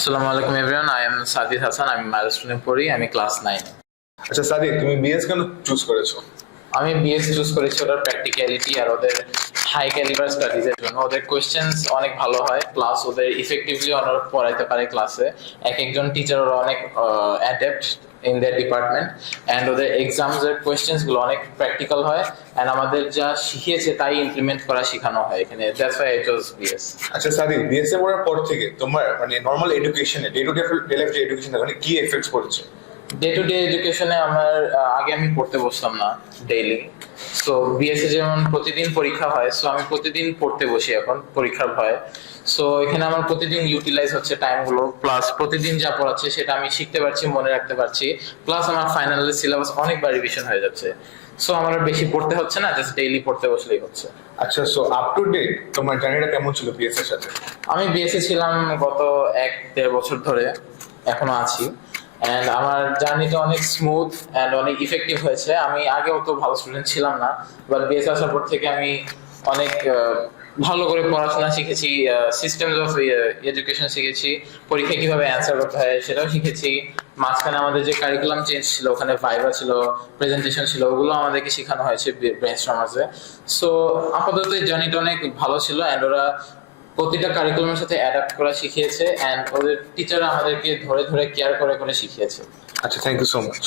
Assalamu alaikum everyone. I am Sadid Hasan. I'm Milestone পড়ি। আমি class 9 এ। আচ্ছা সাদিদ, তুমি বিএস কেন চুজ করেছো? আমি বিএস চুজ করেছি ওদের প্র্যাকটিক্যালিটি আর ওদের হাই ক্যালিবার স্টাডিজ এর জন্য। ওদের কোশ্চেন্স অনেক ভালো হয়, প্লাস ওদের ইফেক্টিভলি ওনারা পড়াইতে পারে ক্লাসে। এক একজন টিচার ওরা অনেক adept in their department, and ওদের এক্সামস এর কোয়েশ্চেন্স গুলো অনেক প্র্যাকটিক্যাল হয়, অ্যান্ড আমাদের যা শিখিয়েছে তাই ইমপ্লিমেন্ট করা শেখানো হয় এখানে। That's why I choose BS. আচ্ছা সাদিদ, বিএস এ পড়ার পর থেকে তোমার মানে নরমাল এডুকেশনে ডে টু ডে লাইফ যে এডুকেশন মানে কি এফেক্টস পড়েছে? ডে টু ডে এডুকেশনে আমার আগে আমি পড়তে বসতাম না ডেইলি। সো বিএসএ যেমন প্রতিদিন পরীক্ষা হয়, সো আমি প্রতিদিন পড়তে বসি এখন পরীক্ষার ভয়ে। সো এখানে আমার প্রতিদিন ইউটিলাইজ হচ্ছে টাইমগুলো, প্লাস প্রতিদিন যা পড়াচ্ছে সেটা আমি শিখতে পারছি, মনে রাখতে পারছি, প্লাস আমার ফাইনালের সিলেবাস অনেকবার রিভিশন হয়ে যাচ্ছে। সো আমার আর বেশি পড়তে হচ্ছে না, জাস্ট ডেইলি পড়তে বসলেই হচ্ছে। আচ্ছা, সো আপ টু ডেট তোমার জার্নিটা কেমন ছিল বিএস এর সাথে? আমি বিএসএ ছিলাম গত 1-1.5 বছর ধরে, এখনো আছি, অ্যান্ড আমার জার্নিটা অনেক স্মুথ অ্যান্ড অনেক ইফেক্টিভ হয়েছে। আমি আগেও তো ভালো স্টুডেন্ট ছিলাম না, বাট বিএসএ আসার পর থেকে আমি অনেক ভালো করে পড়াশোনা শিখেছি, সিস্টেমস অফ এডুকেশন শিখেছি, পরীক্ষায় কিভাবে অ্যান্সার করতে হয় সেটাও শিখেছি। মাঝখানে আমাদের যে কারিকুলাম চেঞ্জ ছিল, ওখানে ভাইভা ছিল, প্রেজেন্টেশন ছিল, ওগুলো আমাদেরকে শেখানো হয়েছে ব্রেনস্টর্মার্সে। সো আপাতত এই জার্নিটা অনেক ভালো ছিল, অ্যান্ড ওরা প্রতিটা কারিকুলামের সাথে অ্যাডাপ্ট করা শিখিয়েছে, অ্যান্ড ওদের টিচাররা আমাদেরকে ধরে ধরে কেয়ার করে করে শিখিয়েছে। আচ্ছা, থ্যাংক ইউ সো মাচ।